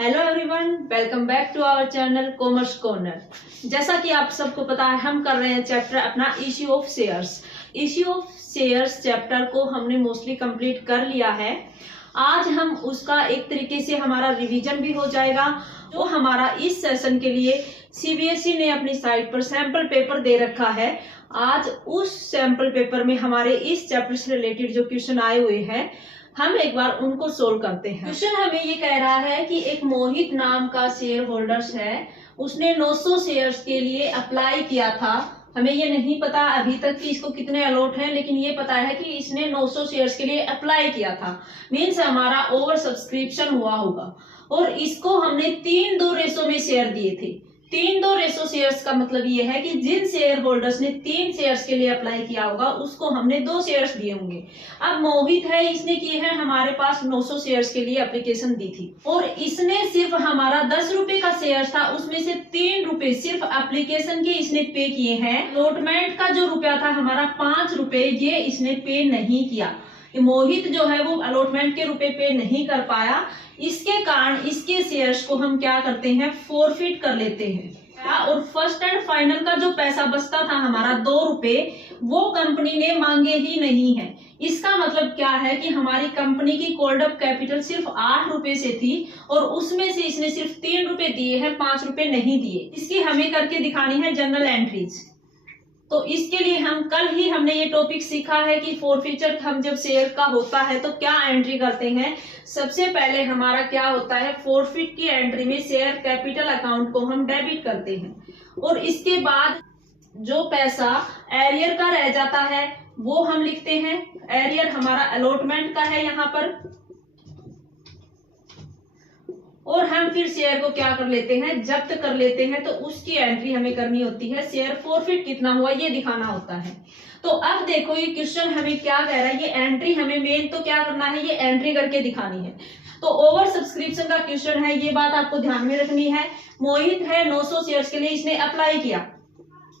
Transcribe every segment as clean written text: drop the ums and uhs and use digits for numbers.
Hello everyone, welcome back to our channel commerce corner. जैसा कि आप सबको पता है, हम कर रहे हैं चैप्टर अपना issue of shares. Issue of shares chapter को हमने मोस्टली कंप्लीट कर लिया है। आज हम उसका एक तरीके से हमारा रिवीजन भी हो जाएगा। जो हमारा इस सेशन के लिए सीबीएसई ने अपनी साइट पर सैंपल पेपर दे रखा है, आज उस सैंपल पेपर में हमारे इस चैप्टर से रिलेटेड जो क्वेश्चन आए हुए हैं, हम एक बार उनको सोल्व करते हैं। क्वेश्चन हमें ये कह रहा है कि एक मोहित नाम का शेयर होल्डर्स है, उसने 900 शेयर्स के लिए अप्लाई किया था। हमें ये नहीं पता अभी तक कि इसको कितने अलॉट हैं, लेकिन ये पता है कि इसने 900 शेयर्स के लिए अप्लाई किया था। मीन्स हमारा ओवर सब्सक्रिप्शन हुआ होगा और इसको हमने 3:2 रेशो में शेयर दिए थे। 3:2 रेशो शेयर्स का मतलब ये है कि जिन शेयर होल्डर्स ने 3 शेयर्स के लिए अप्लाई किया होगा उसको हमने 2 शेयर्स दिए होंगे। अब मोहित है, इसने किए हैं हमारे पास 900 शेयर्स के लिए एप्लीकेशन दी थी और इसने सिर्फ हमारा 10 रुपए का शेयर था, उसमें से 3 रुपए सिर्फ एप्लीकेशन के इसने पे किए हैं। अलॉटमेंट का जो रुपया था हमारा 5 रुपए, ये इसने पे नहीं किया। मोहित जो है वो अलॉटमेंट के रुपए पे नहीं कर पाया, इसके कारण इसके शेयर्स को हम क्या करते हैं, फोरफिट कर लेते हैं। और फर्स्ट एंड फाइनल का जो पैसा बचता था हमारा 2 रुपए, वो कंपनी ने मांगे ही नहीं है। इसका मतलब क्या है कि हमारी कंपनी की कॉल्ड अप कैपिटल सिर्फ 8 रुपए से थी और उसमें से इसने सिर्फ 3 रुपए दिए हैं, 5 रुपए नहीं दिए। इसकी हमें करके दिखानी है जनरल एंट्रीज। तो इसके लिए हम कल ही हमने ये टॉपिक सीखा है कि फोरफीचर हम जब शेयर का होता है तो क्या एंट्री करते हैं। सबसे पहले हमारा क्या होता है, फोरफिट की एंट्री में शेयर कैपिटल अकाउंट को हम डेबिट करते हैं और इसके बाद जो पैसा एरियर का रह जाता है वो हम लिखते हैं। एरियर हमारा अलॉटमेंट का है यहाँ पर, और हम फिर शेयर को क्या कर लेते हैं, जब्त कर लेते हैं। तो उसकी एंट्री हमें करनी होती है। शेयर फोरफिट कितना हुआ ये दिखाना होता है। तो अब देखो ये क्वेश्चन हमें क्या कह रहा है, ये एंट्री हमें मेन तो क्या करना है, ये एंट्री करके दिखानी है। तो ओवर सब्सक्रिप्शन का क्वेश्चन है, ये बात आपको ध्यान में रखनी है। मोहित है, 900 शेयर्स के लिए इसने अप्लाई किया,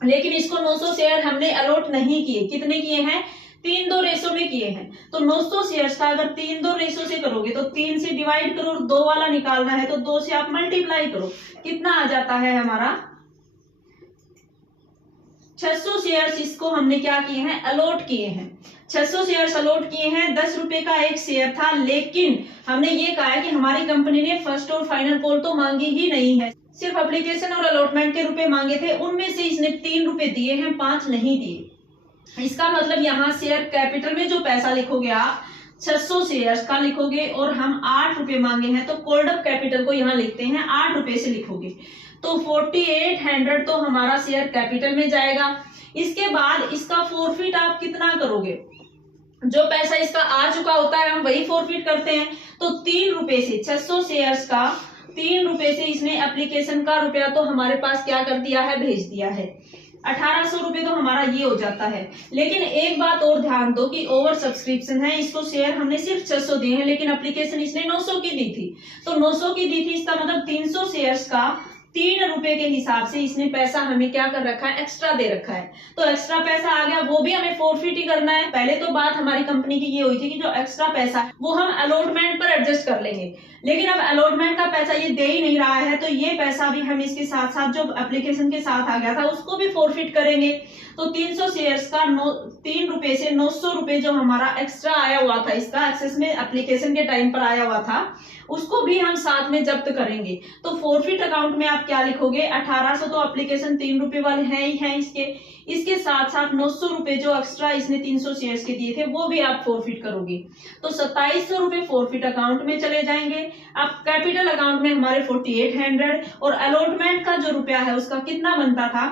लेकिन इसको 900 शेयर हमने अलॉट नहीं किए। कितने किए हैं, 3:2 रेशो में किए हैं। तो 900 शेयर्स का अगर 3:2 रेशो से करोगे तो 3 से डिवाइड करो, 2 वाला निकालना है तो 2 से आप मल्टीप्लाई करो, कितना आ जाता है हमारा 600 शेयर्स। इसको हमने क्या किए हैं, अलॉट किए हैं। 600 शेयर्स अलॉट किए हैं। 10 रुपए का एक शेयर था, लेकिन हमने ये कहा है कि हमारी कंपनी ने फर्स्ट और फाइनल कॉल तो मांगी ही नहीं है, सिर्फ एप्लीकेशन और अलॉटमेंट के रुपए मांगे थे। उनमें से इसने 3 रुपए दिए हैं, 5 नहीं दिए। इसका मतलब यहाँ शेयर कैपिटल में जो पैसा लिखोगे आप 600 शेयर्स का लिखोगे और हम 8 रुपए मांगे हैं, तो कॉल्ड अप कैपिटल को यहाँ लिखते हैं 8 रुपए से लिखोगे तो 4800 तो हमारा शेयर कैपिटल में जाएगा। इसके बाद इसका फोरफिट आप कितना करोगे, जो पैसा इसका आ चुका होता है हम वही फोरफिट करते हैं। तो 3 रुपए से 600 शेयर्स का 3 रुपए से इसने एप्लीकेशन का रुपया तो हमारे पास क्या कर दिया है, भेज दिया है। 1800 रुपए तो हमारा ये हो जाता है। लेकिन एक बात और ध्यान दो कि ओवर सब्सक्रिप्शन है, इसको शेयर हमने सिर्फ 600 दिए हैं, लेकिन एप्लीकेशन इसने 900 की दी थी। तो 900 की दी थी, इसका मतलब 300 शेयर्स का 3 रुपए के हिसाब से इसने पैसा हमें क्या कर रखा है, एक्स्ट्रा दे रखा है। तो एक्स्ट्रा पैसा आ गया, वो भी हमें फोरफिट ही करना है। पहले तो बात हमारी कंपनी की ये हुई थी कि जो एक्स्ट्रा पैसा है वो हम अलॉटमेंट पर एडजस्ट कर लेंगे, लेकिन अब अलॉटमेंट का पैसा ये दे ही नहीं रहा है, तो ये पैसा भी हम इसके साथ साथ जो एप्लीकेशन के साथ आ गया था उसको भी फोरफिट करेंगे। तो 300 शेयर्स का 3 रुपए से 900 रुपए जो हमारा एक्स्ट्रा आया हुआ था, इसका एक्सेस में एप्लीकेशन के टाइम पर आया हुआ था, उसको भी हम साथ में जब्त करेंगे। तो फोरफिट अकाउंट में आप क्या लिखोगे, 1800 तो एप्लीकेशन 3 रुपए वाले हैं ही हैं इसके साथ साथ 900 रुपए जो एक्स्ट्रा इसने 300 शेयर्स के दिए थे वो भी आप फोरफिट करोगे। तो 2700 रुपए फोरफिट अकाउंट में चले जाएंगे। अब कैपिटल अकाउंट में हमारे 4800 और अलॉटमेंट का जो रुपया है उसका कितना बनता था,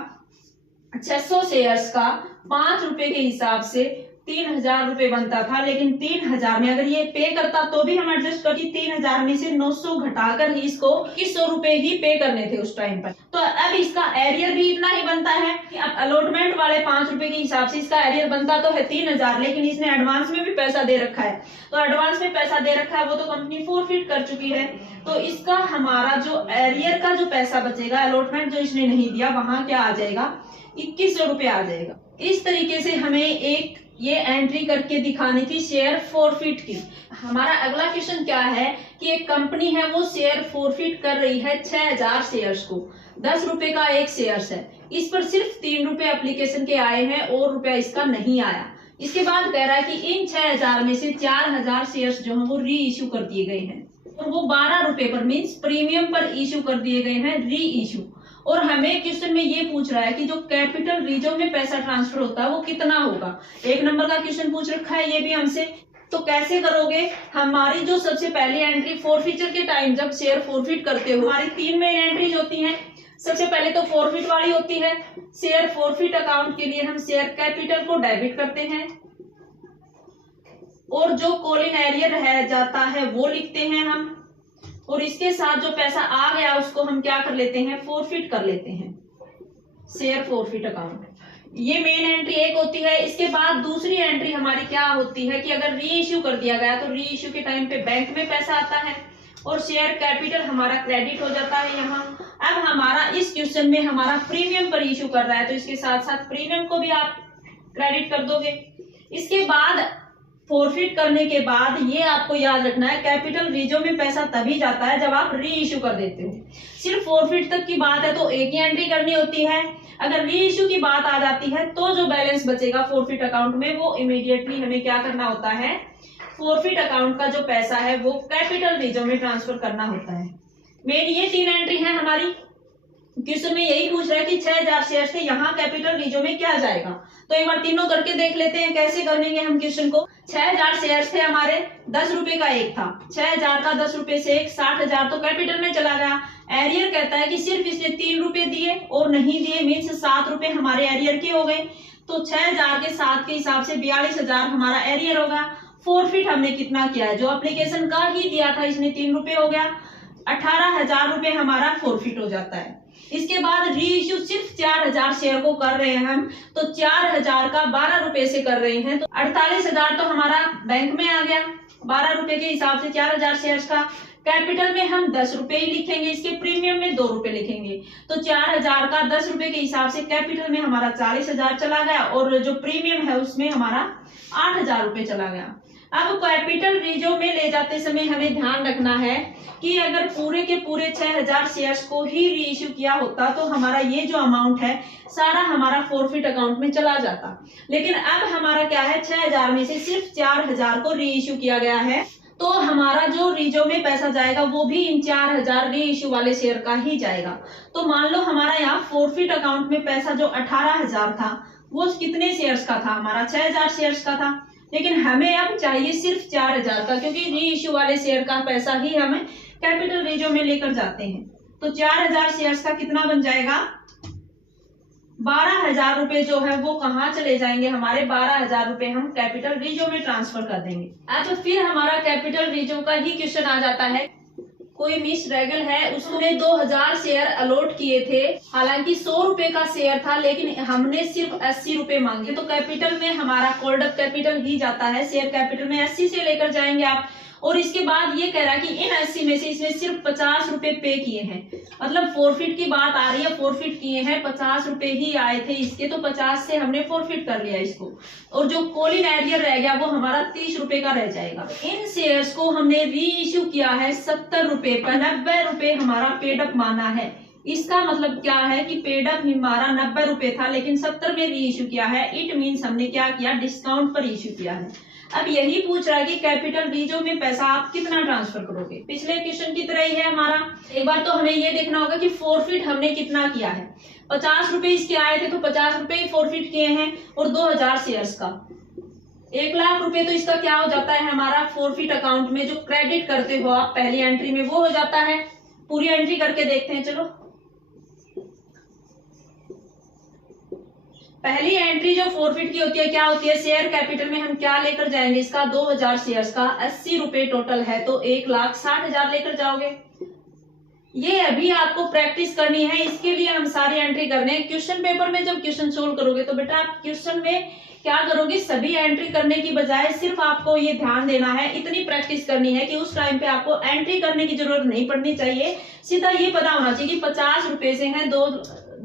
600 शेयर्स का 5 रुपए के हिसाब से 3000 रुपए बनता था। लेकिन 3000 में अगर ये पे करता तो भी हम एडजस्ट करके 3000 में से 900 घटाकर ही इसको 2100 रुपए ही पे करने थे उस टाइम पर। तो अब इसका एरियर भी इतना ही बनता है कि अब अलॉटमेंट वाले 5 रुपए के हिसाब से इसका एरियर बनता तो है 3000, लेकिन इसने एडवांस में भी पैसा दे रखा है। तो एडवांस में पैसा दे रखा है वो तो कंपनी फोरफिट कर चुकी है। तो इसका हमारा जो एरियर का जो पैसा बचेगा, अलॉटमेंट जो इसने नहीं दिया, वहां क्या आ जाएगा, 2100 रुपए आ जाएगा। इस तरीके से हमें एक ये एंट्री करके दिखानी थी शेयर फॉरफिट की। हमारा अगला क्वेश्चन क्या है कि एक कंपनी है वो शेयर फॉरफिट कर रही है 6000 शेयर्स को, 10 रुपए का एक शेयर्स है, इस पर सिर्फ 3 रुपए एप्लीकेशन के आए हैं और रुपया इसका नहीं आया। इसके बाद कह रहा है कि इन 6000 में से 4000 शेयर्स जो है वो री इश्यू कर दिए गए हैं और वो 12 रुपए पर मीन्स प्रीमियम पर इश्यू कर दिए गए हैं, री इश्यू। और हमें क्वेश्चन में ये पूछ रहा है कि जो कैपिटल रीजो में पैसा ट्रांसफर होता है वो कितना होगा। 1 नंबर का क्वेश्चन पूछ रखा है ये भी हमसे, तो कैसे करोगे। हमारी जो सबसे पहली एंट्री फॉरफिचर के टाइम जब शेयर फॉरफिट करते हो, हमारी 3 मेन एंट्रीज होती हैं। सबसे पहले तो फॉरफिट वाली होती है। शेयर फॉरफिट अकाउंट के लिए हम शेयर कैपिटल को डेबिट करते हैं और जो कॉलिन एरियर रह जाता है वो लिखते हैं हम, और इसके साथ जो पैसा आ गया उसको हम क्या कर लेते हैं, फॉरफिट कर लेते हैं, शेयर फॉरफिट अकाउंट। ये मेन एंट्री एक होती है। इसके बाद दूसरी एंट्री हमारी क्या होती है कि अगर री इश्यू कर दिया गया तो री इश्यू के टाइम पे बैंक में पैसा आता है और शेयर कैपिटल हमारा क्रेडिट हो जाता है यहाँ। अब हमारा इस क्वेश्चन में हमारा प्रीमियम पर इश्यू कर रहा है तो इसके साथ साथ प्रीमियम को भी आप क्रेडिट कर दोगे। इसके बाद फॉरफिट करने के बाद ये आपको याद रखना है, कैपिटल रीजो में पैसा तभी जाता है जब आप री इश्यू कर देते हो। सिर्फ फॉरफिट तक की बात है तो एक ही एंट्री करनी होती है। अगर री इश्यू की बात आ जाती है तो जो बैलेंस बचेगा फॉरफिट अकाउंट में वो इमीडिएटली हमें क्या करना होता है, फॉरफिट अकाउंट का जो पैसा है वो कैपिटल रीजो में ट्रांसफर करना होता है। मेन ये 3 एंट्री है हमारी। क्वेश्चन में यही पूछ रहा है कि 6000 शेयर से यहाँ कैपिटल रीजो में क्या जाएगा, तो एक बार तीनों करके देख लेते हैं कैसे करेंगे हम क्वेश्चन को। 6000 शेयर थे हमारे, 10 रुपए का एक था, 6000 का 10 रुपए से एक 60,000 तो कैपिटल में चला गया। एरियर कहता है कि सिर्फ इसने 3 रुपए दिए और नहीं दिए, मीन्स 7 रुपए हमारे एरियर के हो गए। तो 6000 के 7 के हिसाब से 42,000 हमारा एरियर होगा। फॉरफिट हमने कितना किया है, जो एप्लीकेशन का ही दिया था इसने 3 रुपए हो गया, 18,000 रुपए हमारा फॉरफिट हो जाता है। इसके बाद री इश्यू सिर्फ 4000 शेयर को कर रहे हैं हम, तो 4000 का 12 रुपए से कर रहे हैं तो 48,000 तो हमारा बैंक में आ गया। 12 रुपए के हिसाब से 4000 शेयर का कैपिटल में हम 10 रुपए ही लिखेंगे, इसके प्रीमियम में 2 रुपए लिखेंगे। तो 4000 का 10 रुपए के हिसाब से कैपिटल में हमारा 40,000 चला गया और जो प्रीमियम है उसमें हमारा 8,000 रुपए चला गया। अब कैपिटल रीजो में ले जाते समय हमें ध्यान रखना है कि अगर पूरे के पूरे 6000 शेयर्स को ही री इश्यू किया होता तो हमारा ये जो अमाउंट है सारा हमारा फॉरफिट अकाउंट में चला जाता। लेकिन अब हमारा क्या है, 6000 में से सिर्फ 4000 को री इश्यू किया गया है, तो हमारा जो रीजो में पैसा जाएगा वो भी इन 4000 री इश्यू वाले शेयर का ही जाएगा। तो मान लो हमारा यहाँ फॉरफिट अकाउंट में पैसा जो 18,000 था वो कितने शेयर्स का था, हमारा 6000 शेयर्स का था। लेकिन हमें अब चाहिए सिर्फ 4000 का, क्योंकि री इश्यू वाले शेयर का पैसा ही हमें कैपिटल रीजो में लेकर जाते हैं। तो 4000 शेयर्स का कितना बन जाएगा, 12,000 रुपए जो है वो कहाँ चले जाएंगे, हमारे 12,000 रुपए हम कैपिटल रीजो में ट्रांसफर कर देंगे। अब फिर हमारा कैपिटल रीजो का ही क्वेश्चन आ जाता है। कोई मिस रेगल है, उसने 2000 शेयर अलॉट किए थे, हालांकि 100 रुपए का शेयर था लेकिन हमने सिर्फ 80 रुपए मांगे, तो कैपिटल में हमारा कॉल्ड अप कैपिटल ही जाता है, शेयर कैपिटल में 80 से लेकर जाएंगे आप। और इसके बाद ये कह रहा है कि इन 80 में से इसने सिर्फ 50 रुपए पे किए हैं, मतलब फॉरफिट की बात आ रही है, फॉरफिट किए हैं 50 रुपए ही आए थे इसके, तो 50 से हमने फॉरफिट कर लिया इसको, और जो कॉलिन एरियर रह गया वो हमारा 30 रुपए का रह जाएगा। इन शेयर्स को हमने री इश्यू किया है 70 रुपए पर, 90 रुपए हमारा पेड अप माना है। इसका मतलब क्या है कि पेड अप हमारा 90 रुपए था लेकिन 70 में री इश्यू किया है, इट मीन्स हमने क्या किया, डिस्काउंट पर इश्यू किया है। अब यही पूछ रहा है कि कैपिटल रीजो में पैसा आप कितना ट्रांसफर करोगे, पिछले क्वेश्चन की तरह ही है हमारा। एक बार तो हमें ये देखना होगा कि फॉरफिट हमने कितना किया है। 50 रुपए इसके आए थे तो 50 रुपए ही फॉरफिट किए हैं, और 2000 शेयर्स का 1 लाख रुपए तो इसका क्या हो जाता है, हमारा फॉरफिट अकाउंट में जो क्रेडिट करते हो आप पहली एंट्री में वो हो जाता है। पूरी एंट्री करके देखते हैं, चलो। पहली एंट्री जो फॉरफिट की होती है क्या होती है, शेयर कैपिटल में हम क्या लेकर जाएंगे, इसका 2000 शेयर्स का 80 रुपए टोटल है तो 1,60,000 लेकर जाओगे। ये अभी आपको प्रैक्टिस करनी है, इसके लिए हम सारी एंट्री करने हैं। क्वेश्चन पेपर में जब क्वेश्चन सोल्व करोगे तो बेटा आप क्वेश्चन में क्या करोगे, सभी एंट्री करने की बजाय सिर्फ आपको ये ध्यान देना है, इतनी प्रैक्टिस करनी है कि उस टाइम पे आपको एंट्री करने की जरूरत नहीं पड़नी चाहिए। सीधा ये पता होना चाहिए कि 50 रुपए से है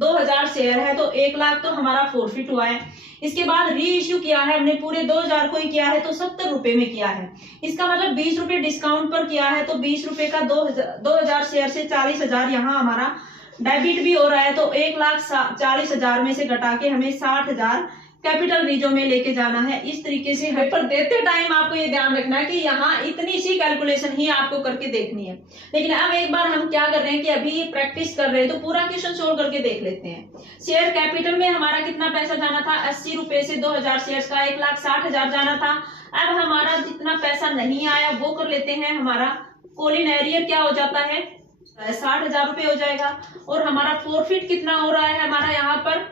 2000 शेयर है तो 1 लाख तो हमारा फॉरफिट हुआ है। इसके बाद री इश्यू किया है हमने पूरे 2000 को ही किया है तो 70 रुपए में किया है। इसका मतलब 20 रुपए डिस्काउंट पर किया है तो 20 रुपए का 2000 शेयर से 40,000 यहाँ हमारा डेबिट भी हो रहा है। तो 1,40,000 में से घटा के हमें 60,000 कैपिटल रीजो में लेके जाना है। इस तरीके से पेपर देते टाइम आपको ये ध्यान रखना है कि यहाँ इतनी सी कैलकुलेशन ही आपको करके देखनी है। लेकिन अब एक बार हम क्या कर रहे हैं कि अभी ये प्रैक्टिस कर रहे हैं तो पूरा क्वेश्चन सोल्व करके देख लेते हैं। शेयर कैपिटल में हमारा कितना पैसा जाना था, 80 रुपए से 2000 शेयर का 1,60,000 जाना था। अब हमारा जितना पैसा नहीं आया वो कर लेते हैं। हमारा कॉलिन एरियर क्या हो जाता है, 60,000 रुपए हो जाएगा। और हमारा प्रॉफिट कितना हो रहा है, हमारा यहाँ पर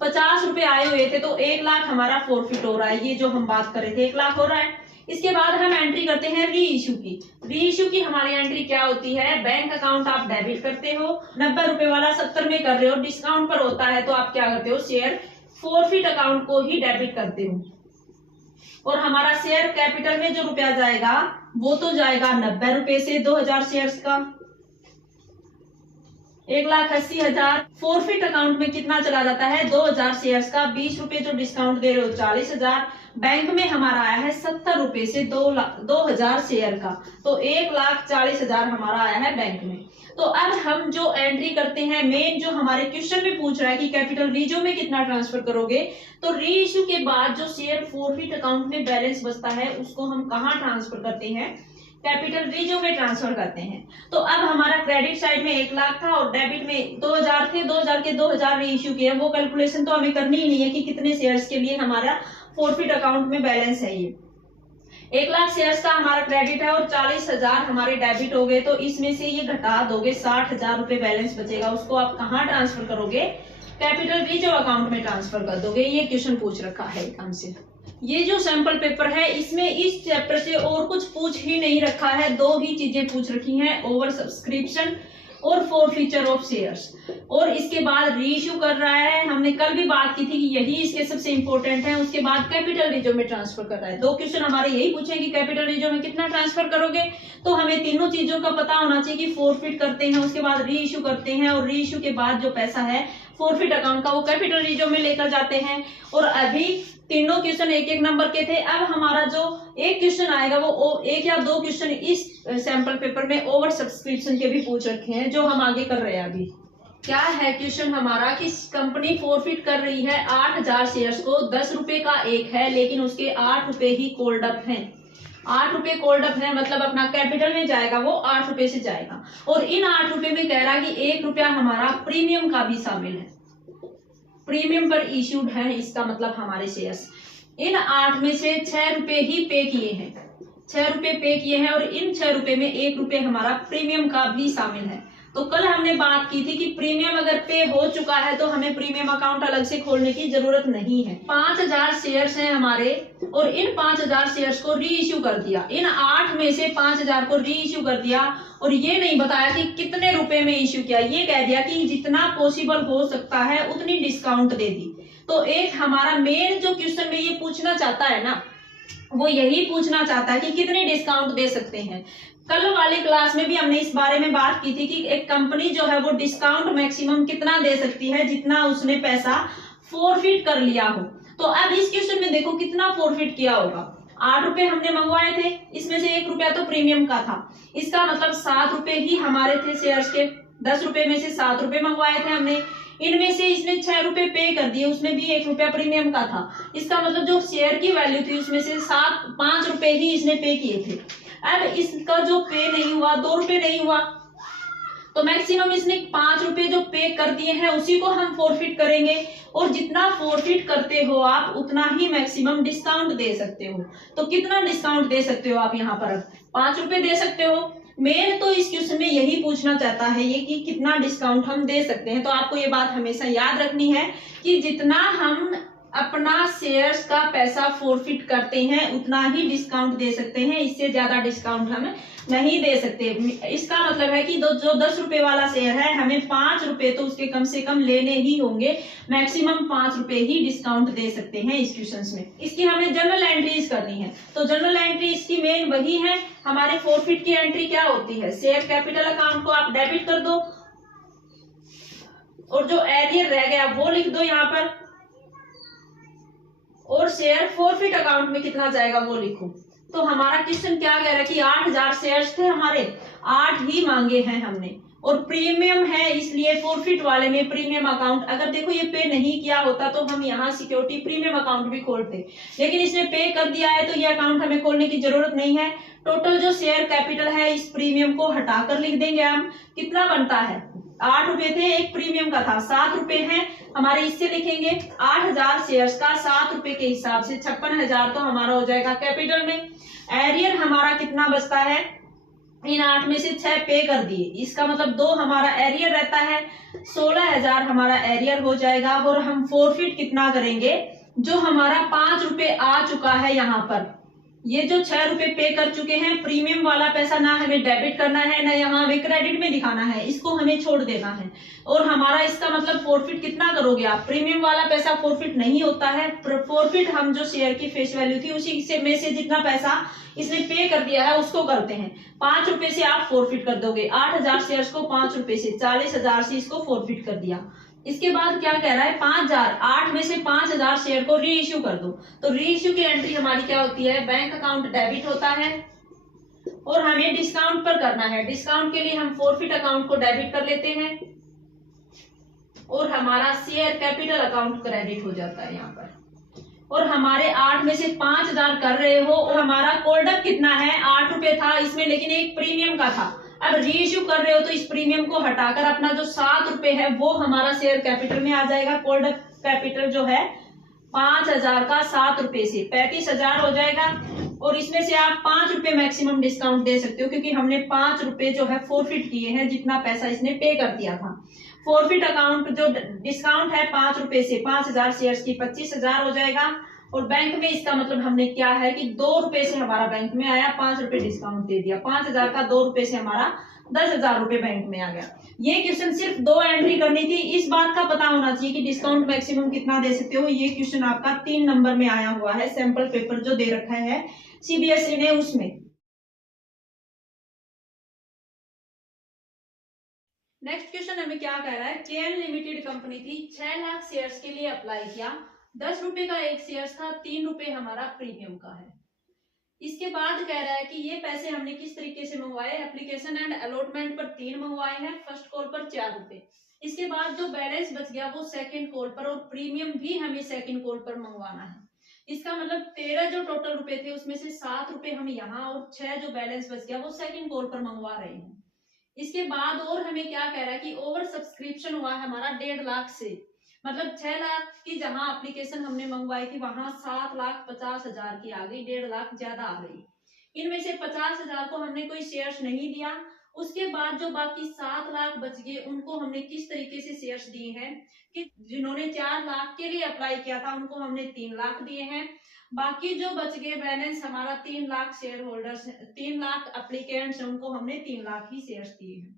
50 रुपए आए हुए थे तो 1 लाख हमारा फॉरफिट हो रहा है। ये जो हम बात कर रहे थे 1 लाख हो रहा है। इसके बाद हम एंट्री करते हैं री इश्यू की। री इश्यू की हमारी एंट्री क्या होती है, बैंक अकाउंट आप डेबिट करते हो, 90 रुपए वाला 70 में कर रहे हो, डिस्काउंट पर होता है तो आप क्या करते हो, शेयर फॉरफिट अकाउंट को ही डेबिट करते हो। और हमारा शेयर कैपिटल में जो रुपया जाएगा वो तो जाएगा 90 रुपए से 2000 शेयर का 1,80,000। फॉरफिट अकाउंट में कितना चला जाता है, 2000 शेयर्स का 20 रुपए जो डिस्काउंट दे रहे हो 40,000। बैंक में हमारा आया है 70 रुपए से 2000 शेयर का तो 1,40,000 हमारा आया है बैंक में। तो अब हम जो एंट्री करते हैं, मेन जो हमारे क्वेश्चन में पूछ रहा है कि कैपिटल रीजो में कितना ट्रांसफर करोगे, तो री इश्यू के बाद जो शेयर फॉरफिट अकाउंट में बैलेंस बचता है उसको हम कहाँ ट्रांसफर करते हैं, कैपिटल रीजो में ट्रांसफर करते हैं। तो अब हमारा क्रेडिट साइड में 1 लाख था और डेबिट में 2000 थे, 2000 के 2000 री इश्यू किया। वो कैलकुलेशन तो हमें करनी ही नहीं है कि कितने शेयर्स के लिए हमारा फॉरफिट अकाउंट में बैलेंस है। ये 1 लाख शेयर्स का हमारा क्रेडिट है और 40,000 हमारे डेबिट हो गए। तो इसमें से ये घटा दोगे, 60,000 रुपए बैलेंस बचेगा, उसको आप कहाँ ट्रांसफर करोगे, कैपिटल रीजो अकाउंट में ट्रांसफर कर दोगे। ये क्वेश्चन पूछ रखा है हमसे। ये जो सैंपल पेपर है इसमें इस चैप्टर से और कुछ पूछ ही नहीं रखा है, 2 ही चीजें पूछ रखी हैं, ओवर सब्सक्रिप्शन और फॉरफीचर ऑफ शेयर्स। और इसके बाद री इश्यू कर रहा है, हमने कल भी बात की थी कि यही इसके सबसे इंपॉर्टेंट है। उसके बाद कैपिटल रीजो में ट्रांसफर कर रहा है। 2 क्वेश्चन हमारे यही पूछे कि कैपिटल रीजो में कितना ट्रांसफर करोगे। तो हमें तीनों चीजों का पता होना चाहिए कि फॉरफिट करते हैं, उसके बाद री इश्यू करते हैं और री इश्यू के बाद जो पैसा है फॉरफिट अकाउंट का वो कैपिटल रीजो में लेकर जाते हैं। और अभी तीनों क्वेश्चन 1-1 नंबर के थे। अब हमारा जो एक क्वेश्चन आएगा वो 1 या 2 क्वेश्चन इस सैंपल पेपर में ओवर सब्सक्रिप्शन के भी पूछ रखे हैं, जो हम आगे कर रहे हैं। अभी क्या है क्वेश्चन हमारा कि कंपनी फॉरफिट कर रही है 8,000 शेयर्स को, 10 रुपए का एक है लेकिन उसके 8 रुपए ही कोल्ड अप है। 8 रुपए कोल्ड अप है मतलब अपना कैपिटल में जाएगा वो 8 रुपए से जाएगा। और इन 8 रुपए में कह रहा है कि 1 रुपया हमारा प्रीमियम का भी शामिल है, प्रीमियम पर इश्यूड है, इसका मतलब हमारे शेयर्स। इन 8 में से 6 रुपए ही पे किए हैं, 6 रुपए पे किए हैं और इन 6 रुपए में 1 रुपए हमारा प्रीमियम का भी शामिल है। तो कल हमने बात की थी कि प्रीमियम अगर पे हो चुका है तो हमें प्रीमियम अकाउंट अलग से खोलने की जरूरत नहीं है। 5,000 शेयर्स हैं हमारे और इन 5,000 शेयर्स को री इश्यू कर दिया। इन 8 में से 5,000 को री इश्यू कर दिया और ये नहीं बताया कि कितने रुपए में इश्यू किया, ये कह दिया कि जितना पॉसिबल हो सकता है उतनी डिस्काउंट दे दी। तो एक हमारा मेन जो क्वेश्चन में ये पूछना चाहता है ना, वो यही पूछना चाहता है कि कितने डिस्काउंट दे सकते हैं। कल वाली क्लास में भी हमने इस बारे में बात की थी कि एक कंपनी जो है वो डिस्काउंट मैक्सिमम कितना दे सकती है जितना उसने पैसा फॉरफिट कर लिया हो। तो अब इस क्वेश्चन में देखो कितना फॉरफिट किया होगा। 8 रुपए हमने मंगवाए थे, इसमें से 1 रुपया तो प्रीमियम का था, इसका मतलब 7 रुपए ही हमारे थे शेयर्स के। 10 रुपए में से 7 रुपए मंगवाए थे हमने, इनमें से इसने 6 रुपए पे कर दिए, उसमें भी 1 रुपया प्रीमियम का था। इसका मतलब जो शेयर की वैल्यू थी उसमें से 5 रुपए ही इसने पे किए थे। अब इसका जो पे नहीं हुआ, 2 रुपए नहीं हुआ, तो मैक्सिमम इसने 5 रुपए जो पे कर दिए हैं उसी को हम फॉरफिट करेंगे। और जितना फॉरफिट करते हो आप उतना ही मैक्सिमम डिस्काउंट दे सकते हो। तो कितना डिस्काउंट दे सकते हो आप यहाँ पर, 5 रुपए दे सकते हो। मेन तो इस क्वेश्चन में यही पूछना चाहता है ये कि कितना डिस्काउंट हम दे सकते हैं। तो आपको ये बात हमेशा याद रखनी है कि जितना हम अपना शेयर्स का पैसा फॉरफिट करते हैं उतना ही डिस्काउंट दे सकते हैं, इससे ज्यादा डिस्काउंट हम नहीं दे सकते। इसका मतलब है कि जो 10 रुपए वाला शेयर है हमें 5 रुपए तो उसके कम से कम लेने ही होंगे, मैक्सिमम 5 रुपए ही डिस्काउंट दे सकते हैं इस क्वेश्चन में। इसकी हमें जनरल एंट्रीज करनी है। तो जनरल एंट्री इसकी मेन वही है। हमारे फॉरफिट की एंट्री क्या होती है, शेयर कैपिटल अकाउंट को आप डेबिट कर दो और जो एरियर रह गया वो लिख दो यहाँ पर, और शेयर फॉरफिट अकाउंट में कितना जाएगा वो लिखो। तो हमारा क्वेश्चन क्या कह रहा है कि 8000 शेयर्स थे हमारे, 8 ही मांगे हैं हमने, और प्रीमियम है इसलिए फॉरफिट वाले में प्रीमियम अकाउंट, अगर देखो ये पे नहीं किया होता तो हम यहाँ सिक्योरिटी प्रीमियम अकाउंट भी खोलते, लेकिन इसने पे कर दिया है तो ये अकाउंट हमें खोलने की जरूरत नहीं है। टोटल जो शेयर कैपिटल है इस प्रीमियम को हटाकर लिख देंगे हम, कितना बनता है, 8 रुपए थे, एक प्रीमियम का था 7 रुपए है हमारे, इससे लिखेंगे 8000 शेयर्स का 7 रुपए के हिसाब से 56,000 तो हमारा हो जाएगा कैपिटल में। एरियर हमारा कितना बचता है, इन 8 में से 6 पे कर दिए, इसका मतलब 2 हमारा एरियर रहता है, 16,000 हमारा एरियर हो जाएगा। और हम फॉरफिट कितना करेंगे, जो हमारा 5 रुपए आ चुका है यहाँ पर, ये जो 6 रुपए पे कर चुके हैं, प्रीमियम वाला पैसा ना हमें डेबिट करना है ना यहाँ हमें क्रेडिट में दिखाना है, इसको हमें छोड़ देना है। और हमारा इसका मतलब फॉरफिट कितना करोगे आप, प्रीमियम वाला पैसा फॉरफिट नहीं होता है, फॉरफिट हम जो शेयर की फेस वैल्यू थी उसी से में से जितना पैसा इसने पे कर दिया है उसको करते हैं। 5 रुपए से आप फॉरफिट कर दोगे, 8000 शेयर्स को 5 रुपए से, 40,000 से इसको फॉरफिट कर दिया। इसके बाद क्या कह रहा है, 5000, 8 में से 5000 शेयर को री इश्यू कर दो। तो री इश्यू की एंट्री हमारी क्या होती है, बैंक अकाउंट डेबिट होता है, और हमें डिस्काउंट पर करना है, डिस्काउंट के लिए हम फॉरफिट अकाउंट को डेबिट कर लेते हैं, और हमारा शेयर कैपिटल अकाउंट क्रेडिट हो जाता है यहाँ पर। और हमारे 8 में से 5000 कर रहे हो, और हमारा कोल्डअप कितना है, 8 रुपए था इसमें, लेकिन एक प्रीमियम का था, अब री इश्यू कर रहे हो तो इस प्रीमियम को हटाकर अपना जो 7 रुपए है वो हमारा शेयर कैपिटल में आ जाएगा। कोल्डअप कैपिटल जो है 5000 का 7 रुपए से 35,000 हो जाएगा, और इसमें से आप 5 रुपए मैक्सिमम डिस्काउंट दे सकते हो, क्योंकि हमने 5 रुपए जो है फॉरफिट किए हैं, जितना पैसा इसने पे कर दिया था। फॉरफिट अकाउंट जो डिस्काउंट है 5 रुपए से, 5000 शेयर्स की 25,000 हो जाएगा। और बैंक में इसका मतलब हमने क्या है कि 2 रुपए से हमारा बैंक में आया, 5 रुपए डिस्काउंट दे दिया, 5000 का 2 रुपए से हमारा 10,000 रुपए बैंक में आ गया। ये क्वेश्चन सिर्फ 2 एंट्री करनी थी, इस बात का पता होना चाहिए कि डिस्काउंट मैक्सिमम कितना दे सकते हो। ये क्वेश्चन आपका 3 नंबर में आया हुआ है, सैंपल पेपर जो दे रखा है सीबीएसई ने उसमें। नेक्स्ट क्वेश्चन हमें क्या कह रहा है, केएन लिमिटेड कंपनी थी, 6 लाख शेयर्स के लिए अप्लाई किया, 10 रुपए का एक शेयर था, 3 रुपए हमारा प्रीमियम का है। इसके बाद कह रहा है कि ये पैसे हमने किस तरीके से मंगवाए, एप्लीकेशन एंड अलॉटमेंट पर 3 मंगवाए हैं, फर्स्ट कॉल पर 4 रुपए। इसके बाद जो बैलेंस बच गया वो सेकंड कॉल पर, और प्रीमियम भी हमें सेकंड कॉल पर मंगवाना है। इसका मतलब 13 जो टोटल रुपए थे उसमें से 7 रुपए हम यहाँ, और 6 जो बैलेंस बच गया वो सेकंड कॉल पर मंगवा रहे हैं। इसके बाद और हमें क्या कह रहा है कि ओवर सब्सक्रिप्शन हुआ है हमारा 1.5 लाख से, मतलब 6 लाख की जहां एप्लीकेशन हमने मंगवाई थी वहां 7,50,000 की आ गई, 1.5 लाख ज्यादा आ गई। इनमें से 50,000 को हमने कोई शेयर्स नहीं दिया। उसके बाद जो बाकी 7 लाख बच गए उनको हमने किस तरीके से शेयर्स दिए हैं कि जिन्होंने 4 लाख के लिए अप्लाई किया था उनको हमने 3 लाख दिए हैं। बाकी जो बच गए बैलेंस हमारा 3 lakh share holders, 3 lakh applicants उनको हमने 3 लाख ही शेयर्स दिए हैं।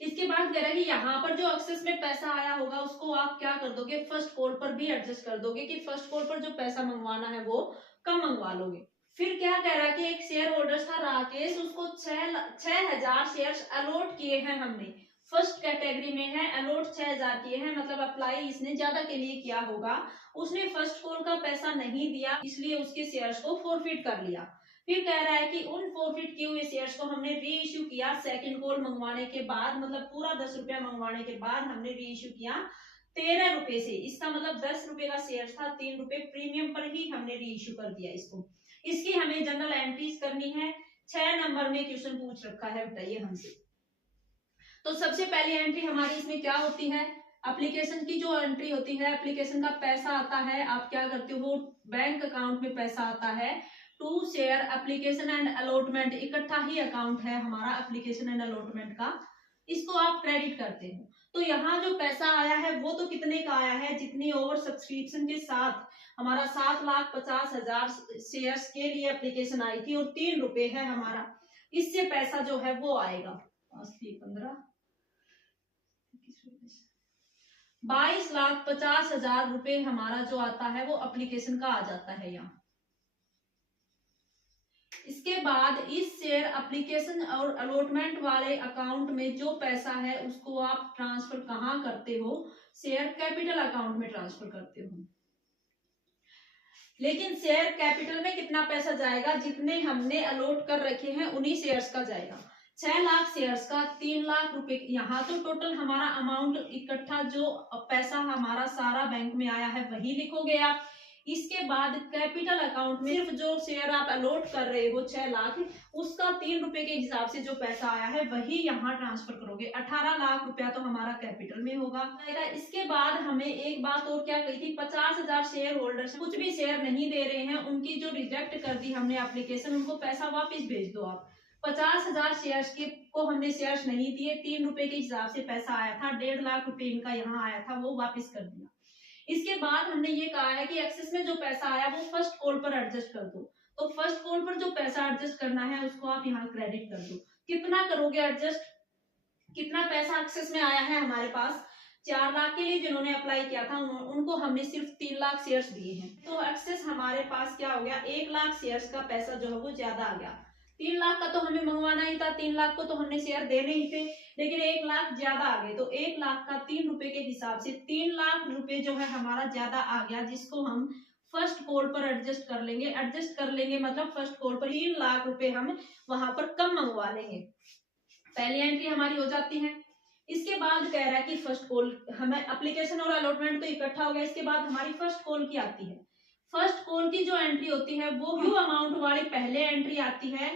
इसके बाद कह रहा है कि यहाँ पर जो एक्सेस में पैसा आया होगा उसको आप क्या कर दोगे, फर्स्ट कॉल पर भी एडजस्ट कर दोगे कि फर्स्ट कॉल पर जो पैसा मंगवाना है वो कम मंगवा लोगे। फिर क्या कह रहा है कि एक शेयर होल्डर था राकेश, उसको 6,000 शेयर्स अलॉट किए हैं हमने, फर्स्ट कैटेगरी में है, अलॉट 6,000 किए हैं, मतलब अप्लाई इसने ज्यादा के लिए किया होगा, उसने फर्स्ट कॉल का पैसा नहीं दिया इसलिए उसके शेयर्स को फॉरफिट कर लिया। फिर कह रहा है कि उन फॉरफिट किए हुए शेयर्स को हमने री इश्यू किया सेकंड कॉल मंगवाने के बाद, मतलब पूरा 10 रुपया मंगवाने के बाद हमने री इश्यू किया 13 रुपए से। इसका मतलब 10 रुपए का शेयर था, 3 रुपए प्रीमियम पर ही हमने री इश्यू कर दिया इसको। इसकी हमें जनरल एंट्रीज करनी है, 6 नंबर में क्वेश्चन पूछ रखा है, बताइए हमसे। तो सबसे पहली एंट्री हमारी इसमें क्या होती है, एप्लीकेशन की जो एंट्री होती है, एप्लीकेशन का पैसा आता है, आप क्या करते हो बैंक अकाउंट में पैसा आता है, to share application and allotment, इकट्ठा ही अकाउंट है हमारा एप्लीकेशन एंड अलॉटमेंट का, इसको आप क्रेडिट करते हो। तो यहाँ जो पैसा आया है वो तो कितने का आया है, जितनी ओवर सब्सक्रिप्शन के साथ हमारा 7,50,000 शेयर्स के लिए एप्लीकेशन आई थी, और 3 रुपए है हमारा, इससे पैसा जो है वो आएगा 15 22,50,000 रुपए हमारा जो आता है वो एप्लीकेशन का आ जाता है यहाँ। इसके बाद इस शेयर एप्लीकेशन और अलॉटमेंट वाले अकाउंट में जो पैसा है उसको आप ट्रांसफर कहाँ करते हो, शेयर कैपिटल अकाउंट में ट्रांसफर करते हो। लेकिन शेयर कैपिटल में कितना पैसा जाएगा, जितने हमने अलॉट कर रखे हैं उन्हीं शेयर्स का जाएगा। 6 लाख शेयर्स का 3 लाख रुपए, यहाँ तो टोटल हमारा अमाउंट इकट्ठा जो पैसा हमारा सारा बैंक में आया है वही लिखोगे आप। इसके बाद कैपिटल अकाउंट में सिर्फ जो शेयर आप अलॉट कर रहे हो 6 लाख, उसका 3 रुपए के हिसाब से जो पैसा आया है वही यहाँ ट्रांसफर करोगे। 18 लाख रुपया तो हमारा कैपिटल में होगा। इसके बाद हमें एक बात और क्या कही थी, 50,000 शेयर होल्डर्स कुछ भी शेयर नहीं दे रहे हैं, उनकी जो रिजेक्ट कर दी हमने एप्लीकेशन, उनको पैसा वापिस भेज दो आप। 50,000 शेयर्स के को हमने शेयर्स नहीं दिए, 3 रुपए के हिसाब से पैसा आया था, 1.5 लाख रुपए इनका यहाँ आया था, वो वापिस कर दिया। इसके बाद हमने ये कहा है कि एक्सेस में जो पैसा आया वो फर्स्ट कॉल पर एडजस्ट कर दो। तो फर्स्ट कॉल पर जो पैसा एडजस्ट करना है उसको आप यहाँ क्रेडिट कर दो। कितना करोगे एडजस्ट, कितना पैसा एक्सेस में आया है हमारे पास, 4 लाख के लिए जिन्होंने अप्लाई किया था उनको हमने सिर्फ 3 लाख शेयर्स दिए हैं। तो एक्सेस हमारे पास क्या हो गया, 1 लाख शेयर्स का पैसा जो है वो ज्यादा आ गया। 3 लाख का तो हमें मंगवाना ही था, 3 लाख को तो हमने शेयर देने ही थे, लेकिन 1 लाख ज्यादा आ गए। तो 1 लाख का 3 रुपए के हिसाब से 3 लाख रुपए जो है हमारा ज्यादा आ गया, जिसको हम फर्स्ट कॉल पर एडजस्ट कर लेंगे। एडजस्ट कर लेंगे मतलब फर्स्ट कॉल पर 3 लाख रुपए हम वहां पर कम मंगवा लेंगे। पहली एंट्री हमारी हो जाती है। इसके बाद कह रहा है कि फर्स्ट कॉल, हमें एप्लीकेशन और अलॉटमेंट तो इकट्ठा हो गया, इसके बाद हमारी फर्स्ट कॉल की आती है। फर्स्ट कॉल की जो एंट्री होती है वो ड्यू अमाउंट वाली पहले एंट्री आती है।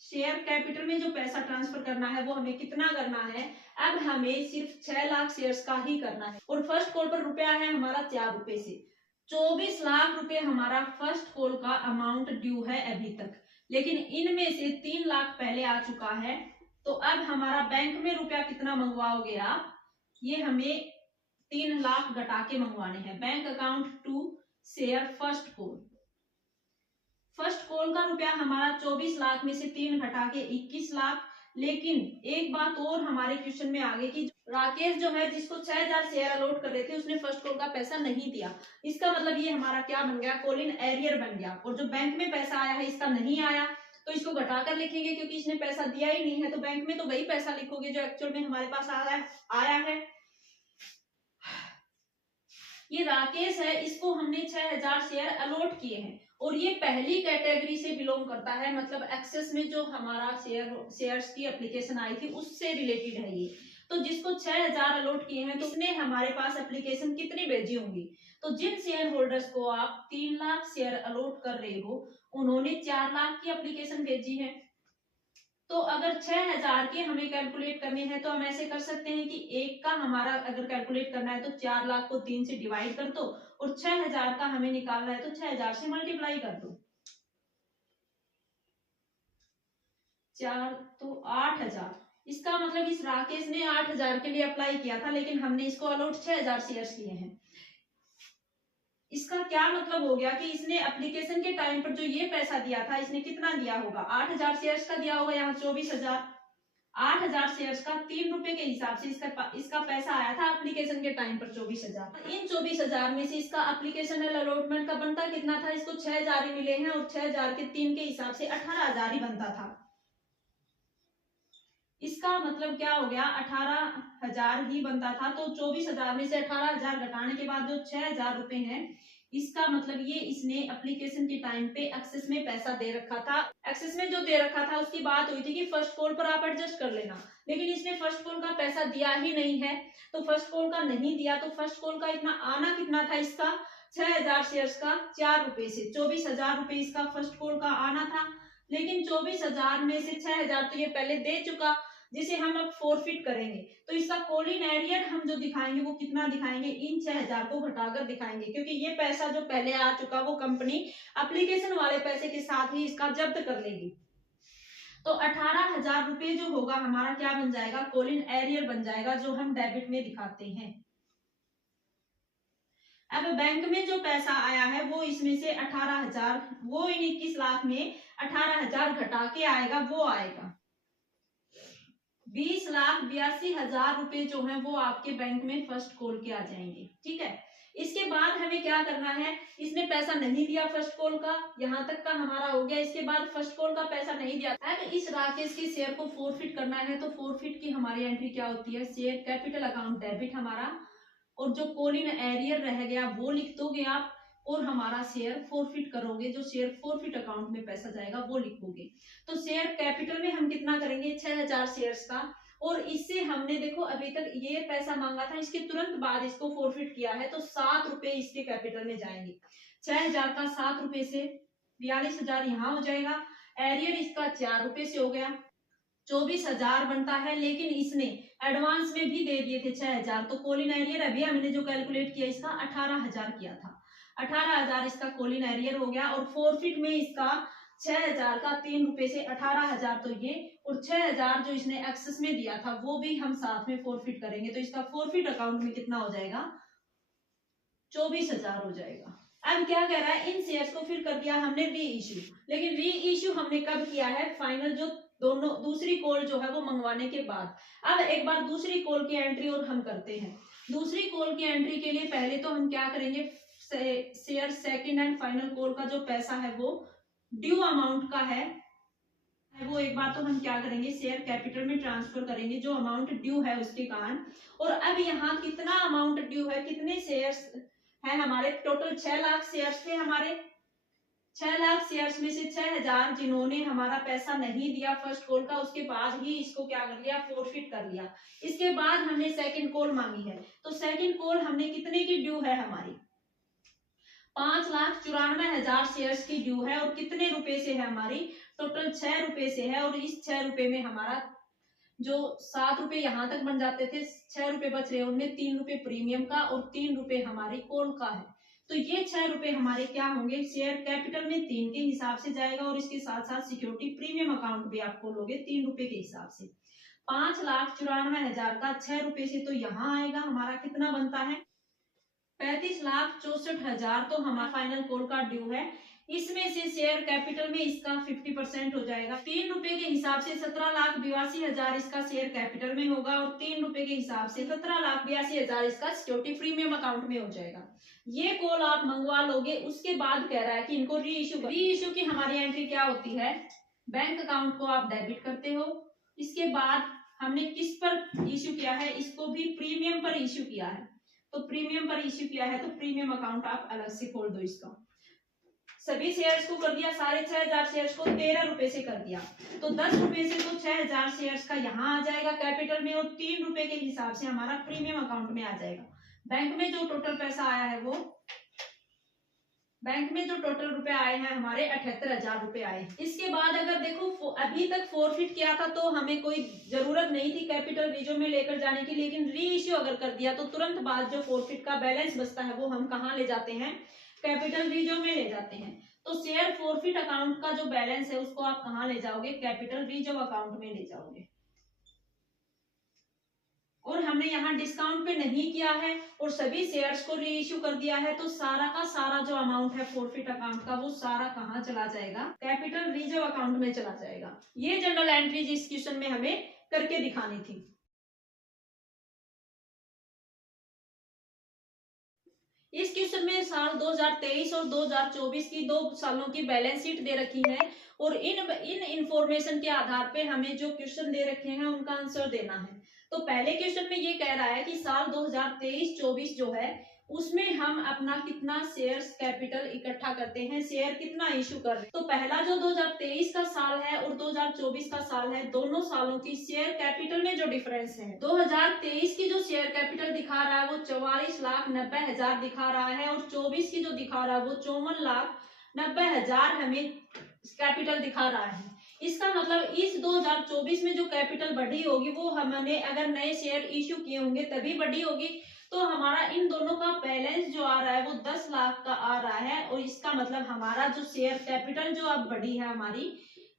शेयर कैपिटल में जो पैसा ट्रांसफर करना है वो हमें कितना करना है, अब हमें सिर्फ 6 लाख शेयर्स का ही करना है। और फर्स्ट कॉल पर रुपया है हमारा 4 रुपए से 24 लाख रुपए हमारा फर्स्ट कॉल का अमाउंट ड्यू है अभी तक। लेकिन इनमें से 3 लाख पहले आ चुका है, तो अब हमारा बैंक में रुपया कितना मंगवाओगे आप, ये हमें 3 लाख घटा के मंगवाने हैं। Bank account to share first call, first call का रुपया हमारा 24 लाख में से 3 घटा के 21 लाख। लेकिन एक बात और हमारे क्वेश्चन में आ गई कि राकेश जो है जिसको 6,000 शेयर अलॉट कर रहे थे उसने फर्स्ट कॉल का पैसा नहीं दिया। इसका मतलब ये हमारा क्या बन गया, कॉल इन एरियर बन गया। और जो बैंक में पैसा आया है इसका नहीं आया, तो इसको घटाकर लिखेंगे क्योंकि इसने पैसा दिया ही नहीं है। तो बैंक में तो वही पैसा लिखोगे जो एक्चुअल में हमारे पास आया है। ये राकेश है, इसको हमने 6,000 शेयर अलॉट किए हैं और ये पहली कैटेगरी से बिलोंग करता है, मतलब एक्सेस में जो हमारा शेयर्स की एप्लीकेशन आई थी उससे रिलेटेड है ये। तो जिसको 6,000 अलॉट किए हैं तो उसने हमारे पास एप्लीकेशन कितनी भेजी होंगी, तो जिन शेयर होल्डर्स को आप 3 लाख शेयर अलॉट कर रहे हो उन्होंने 4 लाख की एप्लीकेशन भेजी है। तो अगर 6,000 के हमें कैलकुलेट करने हैं तो हम ऐसे कर सकते हैं कि एक का हमारा अगर कैलकुलेट करना है तो 4 लाख को 3 से डिवाइड कर दो और 6,000 का हमें निकालना है तो 6,000 से मल्टीप्लाई कर दो। 4 तो 8,000, इसका मतलब इस राकेश ने 8,000 के लिए अप्लाई किया था, लेकिन हमने इसको अलॉट 6,000 शेयर्स किए हैं। इसका क्या मतलब हो गया कि इसने एप्लीकेशन के टाइम पर जो ये पैसा दिया था इसने कितना दिया होगा, 8,000 शेयर्स का दिया होगा, यहाँ 24,000। 8,000 शेयर्स का 3 रुपए के हिसाब से इसका पैसा आया था एप्लीकेशन के टाइम पर 24,000। इन 24,000 में से इसका एप्लीकेशन अलॉटमेंट का बनता कितना था, इसको 6,000 ही मिले हैं और 6,000 के 3 के हिसाब से 18,000 ही बनता था। इसका मतलब क्या हो गया, 18,000 ही बनता था। तो 24,000 में से 18,000 घटाने के बाद जो 6,000 रुपए हैं, इसका मतलब ये इसने एप्लीकेशन के टाइम पे एक्सेस में पैसा दे रखा था। एक्सेस में जो दे रखा था उसकी बात हुई थी कि फर्स्ट कॉल पर आप एडजस्ट कर लेना, लेकिन इसने फर्स्ट कॉल का पैसा दिया ही नहीं है। तो फर्स्ट कॉल का नहीं दिया तो फर्स्ट कॉल का इतना आना कितना था, इसका 6,000 शेयर्स का 4 रुपए से 24,000 रुपए इसका फर्स्ट कॉल का आना था। लेकिन 24,000 में से 6,000 तो ये पहले दे चुका, जिसे हम अब फोरफिट करेंगे। तो इसका कॉल इन एरियर हम जो दिखाएंगे वो कितना दिखाएंगे, इन 6,000 को घटाकर दिखाएंगे, क्योंकि ये पैसा जो पहले आ चुका वो कंपनी एप्लीकेशन वाले पैसे के साथ ही इसका जब्त कर लेगी। तो 18,000 रुपए जो होगा हमारा क्या बन जाएगा, कॉल इन एरियर बन जाएगा, जो हम डेबिट में दिखाते हैं। अब बैंक में जो पैसा आया है वो इसमें से 18,000, वो इन 21 लाख में 18,000 घटा के आएगा, वो आएगा 20,82,000 रुपए जो है वो आपके बैंक में फर्स्ट कॉल के आ जाएंगे। ठीक है, इसके बाद हमें क्या करना है, इसने पैसा नहीं दिया फर्स्ट कॉल का, यहाँ तक का हमारा हो गया। इसके बाद फर्स्ट कॉल का पैसा नहीं दिया, अब इस राकेश के शेयर को फोरफिट करना है। तो फोरफिट की हमारी एंट्री क्या होती है, शेयर कैपिटल अकाउंट डेबिट हमारा, और जो कॉलिंग एरियर रह गया वो लिख दोगे आप, और हमारा शेयर फोरफिट करोगे, जो शेयर फोरफिट अकाउंट में पैसा जाएगा वो लिखोगे। तो शेयर कैपिटल में हम कितना करेंगे, 6000 शेयर्स का, और इससे हमने देखो अभी तक ये पैसा मांगा था, इसके तुरंत बाद इसको फोरफिट किया है, तो 7 रुपए इसके कैपिटल में जाएंगे। 6000 का 7 रुपए से 42,000 यहाँ हो जाएगा। एरियर इसका 4 रुपए से हो गया, 24,000 बनता है, लेकिन इसने एडवांस में भी दे दिए थे 6,000। तो कॉलिन एरियर अभी हमने जो कैलकुलेट किया इसका 18,000 किया था, 18,000 इसका कॉलिन एरियर हो गया। और फोरफिट में इसका 6,000 का 3 रुपए से 18,000 तो ये, और 6,000 जो इसने एक्सेस में दिया था वो भी हम साथ में फोरफिट करेंगे। तो इसका फोरफिट अकाउंट में कितना हो जाएगा, 24,000 हो जाएगा। अब क्या कह रहा है, इन शेयर्स को फिर कर दिया हमने री इश्यू, लेकिन री इश्यू हमने कब किया है, फाइनल जो दोनों दूसरी कॉल जो है वो मंगवाने के बाद। अब एक बार दूसरी कॉल की एंट्री और हम करते हैं। दूसरी कॉल की एंट्री के लिए पहले तो हम क्या करेंगे, share second and final call का जो पैसा है वो ड्यू अमाउंट का है, वो एक बार तो हम क्या करेंगे, शेयर कैपिटल में ट्रांसफर करेंगे जो अमाउंट ड्यू है उसके कारण। और अब यहाँ कितना अमाउंट ड्यू है, कितने शेयर्स है हमारे, टोटल 6 लाख शेयर्स थे हमारे। 6 लाख शेयर्स में से 6,000 जिन्होंने हमारा पैसा नहीं दिया फर्स्ट कॉल का, उसके बाद ही इसको क्या कर लिया, फोरफिट कर लिया। इसके बाद हमने सेकंड कॉल मांगी है, तो सेकंड कॉल हमने कितने की ड्यू है हमारी, 5,94,000 शेयर्स की ड्यू है। और कितने रुपए से है हमारी, टोटल 6 रुपए से है। और इस 6 रुपए में हमारा जो 7 रुपए यहाँ तक बन जाते थे, 6 रुपए बच रहे, उनमें 3 रुपए प्रीमियम का और 3 रुपए हमारी कॉल का है। तो ये 6 रुपए हमारे क्या होंगे, शेयर कैपिटल में 3 के हिसाब से जाएगा, और इसके साथ साथ सिक्योरिटी प्रीमियम अकाउंट भी आप खोलोगे 3 रुपए के हिसाब से। 5,94,000 का 6 रुपए से तो यहाँ आएगा, हमारा कितना बनता है, 35,64,000 तो हमारा फाइनल कॉल का ड्यू है। इसमें से शेयर कैपिटल में इसका 50% हो जाएगा, 3 रुपए के हिसाब से 17,82,000 इसका शेयर कैपिटल में होगा, और 3 रुपए के हिसाब से 17,82,000 इसका सिक्योरिटी प्रीमियम अकाउंट में हो जाएगा। ये कॉल आप मंगवा लोगे। उसके बाद कह रहा है कि इनको री इश्यू की हमारी एंट्री क्या होती है, बैंक अकाउंट को आप डेबिट करते हो। इसके बाद हमने किस पर इश्यू किया है, इसको भी प्रीमियम पर इश्यू किया है, तो प्रीमियम पर इश्यू किया है, तो प्रीमियम अकाउंट आप अलग से खोल दो। इसका सभी शेयर्स को कर दिया, साढ़े 6,000 शेयर्स को 13 रुपए से कर दिया, तो 10 रुपए से तो 6,000 शेयर्स का यहाँ आ जाएगा कैपिटल में, और 3 रुपए के हिसाब से हमारा प्रीमियम अकाउंट में आ जाएगा। बैंक में जो टोटल पैसा आया है वो, बैंक में जो टोटल रुपए आए हैं हमारे 78,000 रुपए आए। इसके बाद अगर देखो अभी तक फोरफिट किया था तो हमें कोई जरूरत नहीं थी कैपिटल रीजो में लेकर जाने की, लेकिन री इश्यू अगर कर दिया तो तुरंत बाद जो फोरफिट का बैलेंस बचता है वो हम कहाँ ले जाते हैं, कैपिटल रीजो में ले जाते हैं। तो शेयर फोरफिट अकाउंट का जो बैलेंस है उसको आप कहाँ ले जाओगे, कैपिटल रिजर्व अकाउंट में ले जाओगे। और हमने यहाँ डिस्काउंट पे नहीं किया है और सभी शेयर्स को री इश्यू कर दिया है, तो सारा का सारा जो अमाउंट है फोरफिट अकाउंट का वो सारा कहाँ चला जाएगा, कैपिटल रिजर्व अकाउंट में चला जाएगा। ये जनरल एंट्रीज इस क्वेश्चन में हमें करके दिखानी थी। इस क्वेश्चन में साल 2023 और 2024 की 2 सालों की बैलेंस शीट दे रखी है, और इन इंफॉर्मेशन के आधार पे हमें जो क्वेश्चन दे रखे हैं उनका आंसर देना है। तो पहले क्वेश्चन में ये कह रहा है कि साल 2023-24 जो है उसमें हम अपना कितना शेयर्स कैपिटल इकट्ठा करते हैं, शेयर कितना इशू कर रहे हैं। तो पहला जो 2023 का साल है और 2024 का साल है, दोनों सालों की शेयर कैपिटल में जो डिफरेंस है, 2023 की जो शेयर कैपिटल दिखा रहा है वो 44,90,000 दिखा रहा है, और 24 की जो दिखा रहा है वो 54,90,000 हमें कैपिटल दिखा रहा है। इसका मतलब इस 2024 में जो कैपिटल बढ़ी होगी वो हमने अगर नए शेयर इश्यू किए होंगे तभी बढ़ी होगी। तो हमारा इन दोनों का बैलेंस जो आ रहा है वो 10 लाख का आ रहा है, और इसका मतलब हमारा जो शेयर कैपिटल जो अब बढ़ी है हमारी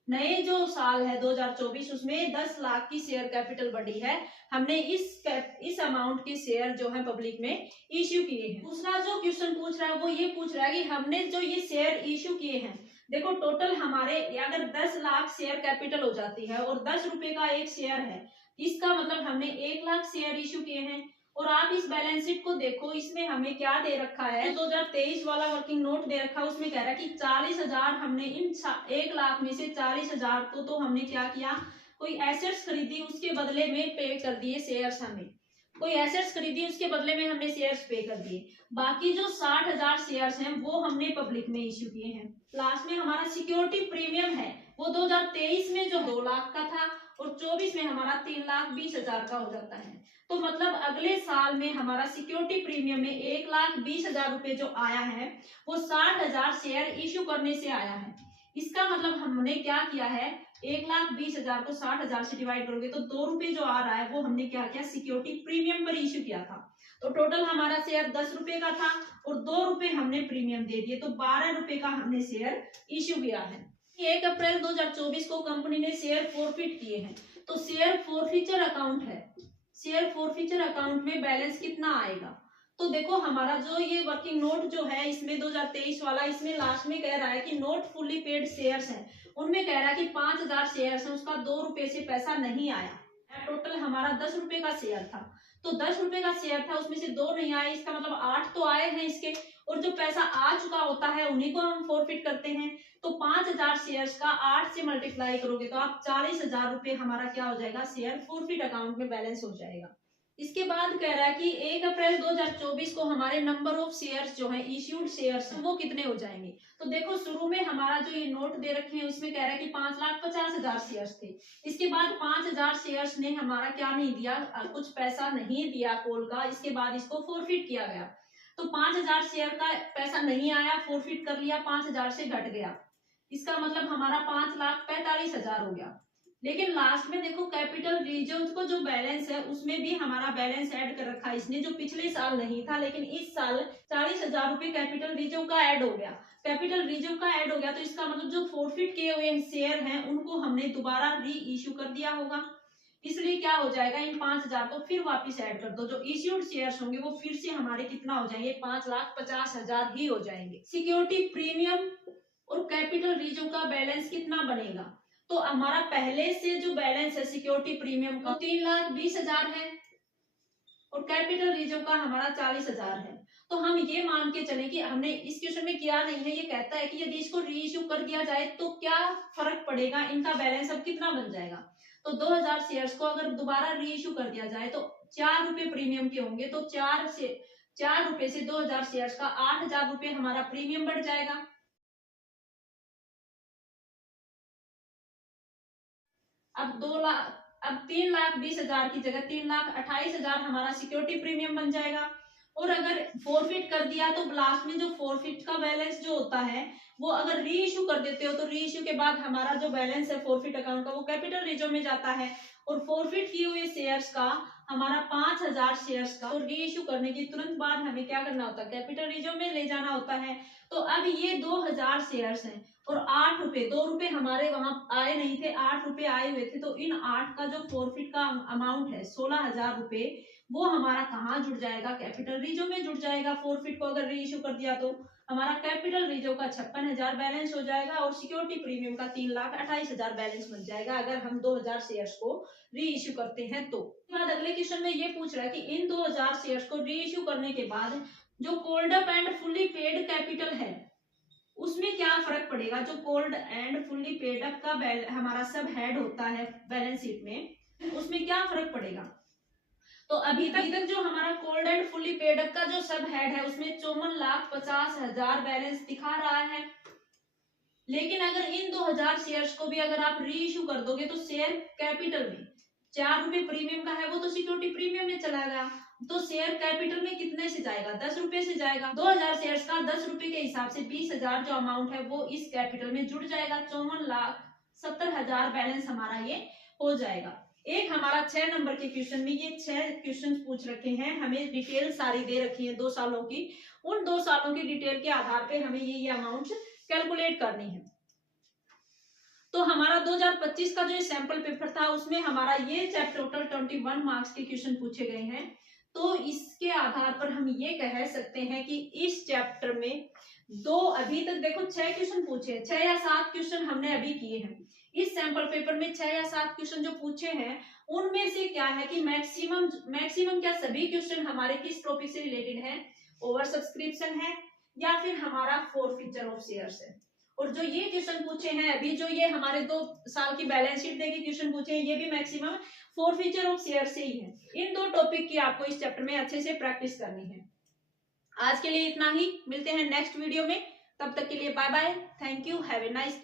नए जो साल है 2024 उसमें 10 लाख की शेयर कैपिटल बढ़ी है। हमने इस अमाउंट के शेयर जो है पब्लिक में इश्यू किए हैं। दूसरा जो क्वेश्चन पूछ रहा है वो ये पूछ रहा है कि हमने जो ये शेयर इश्यू किए हैं, देखो टोटल हमारे अगर 10 लाख शेयर कैपिटल हो जाती है और 10 रुपए का एक शेयर है, इसका मतलब हमने 1 लाख शेयर इश्यू किए हैं, और आप इस बैलेंस शीट को देखो, इसमें हमें क्या दे रखा है, 2023 वाला वर्किंग नोट दे रखा है, उसमें कह रहा है कि 40,000 हमने इन 1 लाख में से 40,000 को तो हमने क्या किया, कोई एसेट्स खरीदी, उसके बदले में पे कर दिए शेयर्स, हमें कोई एसेट्स खरीदी उसके बदले में हमने शेयर्स पे कर दिए। बाकी जो 60,000 शेयर्स हैं वो हमने पब्लिक में इश्यू किए हैं। लास्ट में हमारा सिक्योरिटी प्रीमियम है वो 2023 में जो 2 लाख का था और 24 में हमारा 3,20,000 का हो जाता है। तो मतलब अगले साल में हमारा सिक्योरिटी प्रीमियम में 1,20,000 रुपए जो आया है वो 60,000 शेयर इश्यू करने से आया है। इसका मतलब हमने क्या किया है, 1,20,000 को 60,000 से डिवाइड करोगे तो 2 रुपए जो आ रहा है वो हमने क्या किया, सिक्योरिटी प्रीमियम पर इश्यू किया था। तो टोटल हमारा शेयर 10 रुपए का था और 2 रुपए हमने प्रीमियम दे दिए, तो 12 रुपए का हमने शेयर इश्यू किया है। 1 अप्रैल 2024 को कंपनी ने शेयर फोरफिट किए हैं। तो शेयर फोरफिचर अकाउंट है, शेयर फोरफिचर अकाउंट में बैलेंस कितना आएगा, तो देखो हमारा जो ये वर्किंग नोट जो है इसमें 2023 वाला, इसमें लास्ट में कह रहा है कि नोट फुली पेड शेयर्स हैं, उनमें कह रहा है कि 5,000 शेयर्स हैं, उसका 2 रुपए से पैसा नहीं आया। टोटल हमारा 10 रुपए का शेयर था, तो 10 रुपए का शेयर था, उसमें से 2 नहीं आए, इसका मतलब 8 तो आए हैं इसके, और जो पैसा आ चुका होता है उन्हीं को हम फोरफिट करते हैं। तो 5,000 शेयर्स का 8 से मल्टीप्लाई करोगे तो आप 40,000 रुपए हमारा क्या हो जाएगा, शेयर फोरफिट अकाउंट में बैलेंस हो जाएगा। इसके बाद कह रहा है कि 1 अप्रैल 2024 को हमारे नंबर ऑफ शेयर्स जो है इश्यूड शेयर्स वो कितने हो जाएंगे। तो देखो शुरू में हमारा जो ये नोट दे रखे हैं उसमें कह रहा है कि 5,50,000 शेयर्स थे। इसके बाद 5,000 शेयर्स ने हमारा क्या नहीं दिया, कुछ पैसा नहीं दिया कॉल का, इसके बाद इसको फोरफिट किया गया। तो 5,000 शेयर का पैसा नहीं आया, फोरफिट कर लिया, 5,000 से घट गया, इसका मतलब हमारा 5,45,000 हो गया। लेकिन लास्ट में देखो कैपिटल रिजर्व को जो बैलेंस है उसमें भी हमारा बैलेंस ऐड कर रखा है इसने, जो पिछले साल नहीं था, लेकिन इस साल 40,000 रुपए कैपिटल रिजर्व का ऐड हो गया। कैपिटल रिजर्व का ऐड हो गया तो इसका मतलब जो फोरफिट किए हुए शेयर हैं उनको हमने दोबारा री इश्यू कर दिया होगा, इसलिए क्या हो जाएगा, इन 5,000 को फिर वापस ऐड कर दो, जो इश्यूड शेयर्स होंगे वो फिर से हमारे कितना हो जाएंगे, 5,50,000 ही हो जाएंगे। सिक्योरिटी प्रीमियम और कैपिटल रिजर्व का बैलेंस कितना बनेगा, तो हमारा पहले से जो बैलेंस है सिक्योरिटी प्रीमियम का 3,20,000 है और कैपिटल रिजर्व का हमारा 40,000 है। तो हम ये मान के चले कि हमने इस क्वेश्चन में किया नहीं है, ये कहता है कि यदि इसको री इश्यू कर दिया जाए तो क्या फर्क पड़ेगा, इनका बैलेंस अब कितना बन जाएगा। तो 2,000 शेयर्स को अगर दोबारा री इश्यू कर दिया जाए तो 4 रुपए प्रीमियम के होंगे, तो 4 रुपए से 2,000 शेयर्स का 8,000 रुपए हमारा प्रीमियम बढ़ जाएगा। अब 3,20,000 की जगह 3,28,000 हमारा सिक्योरिटी प्रीमियम बन जाएगा। और अगर फोरफिट कर दिया तो लास्ट में जो फोरफिट का बैलेंस जो होता है वो अगर री इश्यू कर देते हो तो री इश्यू के बाद हमारा जो बैलेंस है फोरफिट अकाउंट का वो कैपिटल रिजर्व में जाता है, और फोरफिट किए हुए शेयर्स का हमारा 5,000 शेयर्स का तो री इश्यू करने के तुरंत बाद हमें क्या करना होता है, कैपिटल रिजर्व में ले जाना होता है। तो अब ये 2,000 शेयर्स हैं और 8 रुपए, 2 रुपए हमारे वहां आए नहीं थे, 8 रुपए आए हुए थे, तो इन 8 का जो फोरफिट का अमाउंट है 16,000 रुपए, वो हमारा कहाँ जुड़ जाएगा, कैपिटल रिजर्व में जुड़ जाएगा। फोरफिट को अगर री इश्यू कर दिया तो हमारा कैपिटल रिजर्व का 56,000 बैलेंस हो जाएगा और सिक्योरिटी प्रीमियम का 3,28,000 बैलेंस बन जाएगा अगर हम 2,000 शेयर्स को री इश्यू करते हैं। तो बाद अगले क्वेश्चन में ये पूछ रहा है कि इन 2,000 शेयर्स को री इश्यू करने के बाद जो cold up and fully paid capital है उसमें क्या फर्क पड़ेगा। जो cold and fully paid up का हमारा सब हेड होता है बैलेंस शीट में, उसमें क्या फर्क पड़ेगा। तो अभी तक जो हमारा cold and fully paid up का जो सब हेड है उसमें 54,50,000 बैलेंस दिखा रहा है, लेकिन अगर इन 2,000 शेयर्स को भी अगर आप री इश्यू कर दोगे तो शेयर कैपिटल में 4 रुपए प्रीमियम का है वो तो सिक्योरिटी प्रीमियम में चला गया, तो शेयर कैपिटल में कितने से जाएगा, 10 रुपए से जाएगा। 2,000 शेयर्स का 10 रुपए के हिसाब से 20,000 जो अमाउंट है वो इस कैपिटल में जुड़ जाएगा, 54,70,000 बैलेंस हमारा ये हो जाएगा। एक हमारा 6 नंबर के क्वेश्चन में ये 6 क्वेश्चन पूछ रखे हैं, हमें डिटेल सारी दे रखी है 2 सालों की, उन 2 सालों की डिटेल के आधार पे हमें ये अमाउंट कैलकुलेट करनी है। तो हमारा 2025 का जो सैंपल पेपर था उसमें हमारा ये चैप्टर टोटल 21 मार्क्स के क्वेश्चन पूछे गए हैं। तो इसके आधार पर हम ये कह सकते हैं कि इस चैप्टर में अभी तक देखो 6 क्वेश्चन पूछे, 6 या 7 क्वेश्चन हमने अभी किए हैं। इस सैंपल पेपर में 6 या 7 क्वेश्चन जो पूछे हैं उनमें से क्या है कि मैक्सिमम क्या सभी क्वेश्चन हमारे किस टॉपिक से रिलेटेड है, ओवर सब्सक्रिप्शन है या फिर हमारा फोरफीचर ऑफ शेयर्स है। और जो ये क्वेश्चन पूछे हैं अभी, जो ये हमारे 2 साल की बैलेंस शीट देके क्वेश्चन पूछे हैं, ये भी मैक्सिमम फोरफीचर ऑफ शेयर से ही है। इन 2 टॉपिक की आपको इस चैप्टर में अच्छे से प्रैक्टिस करनी है। आज के लिए इतना ही, मिलते हैं नेक्स्ट वीडियो में, तब तक के लिए bye bye, thank you, have a nice